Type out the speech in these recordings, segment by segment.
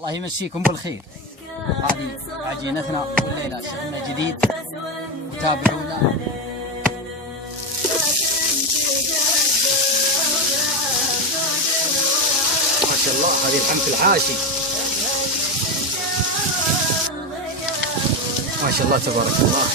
الله يمسيكم بالخير. هذه عجينتنا والليلة شغلنا جديد، وتابعونا. ما شاء الله هذه الحمث الحاشي، ما شاء الله تبارك الله.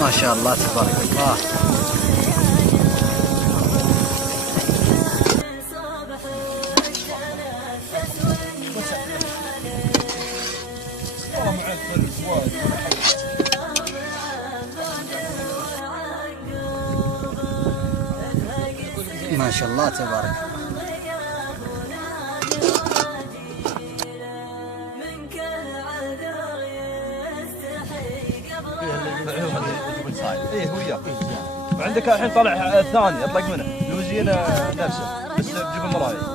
ما شاء الله تبارك الله. ما شاء الله تبارك الله. ايه هو وياه. وعندك الحين طلع الثاني اطلق منه لوزين نفسه بس بجيب المرايه.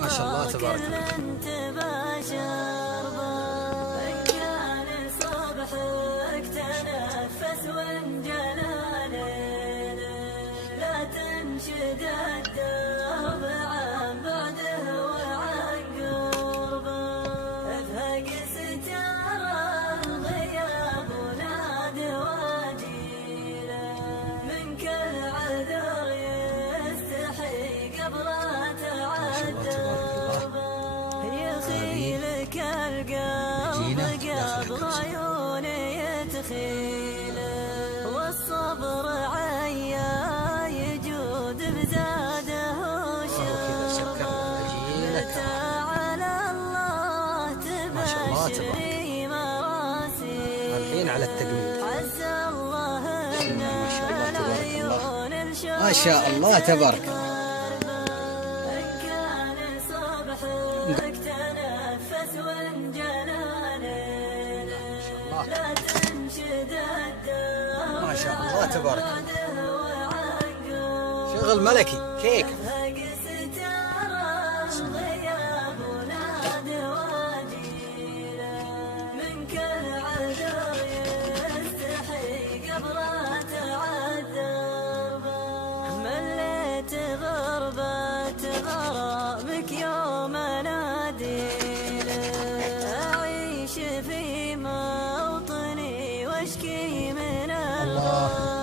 ما شاء الله تبارك الله. لا تنشد الدرب عن بعده وعن قربه، افهق ستار الغياب ونادي واجيله، من كل عذر يستحي قبل تعذبه، يخيلك القلب قبل عيوني يتخيله، والصبر عيا يجود بزاده وشربه، على الله تبشري مراسي الحين على التقليد. عز الله العيون الشوق. ما شاء الله تبارك الله. إن كان صبحك تنفس وانجلى ليله، لا تنشد الدرب. ما شاء الله تبارك الله. شغل ملكي كيك. من كل عذر يستحي قبل تعذبه، مليت غربة غرامك يوم اناديله، اعيش في موطني واشكي من الله.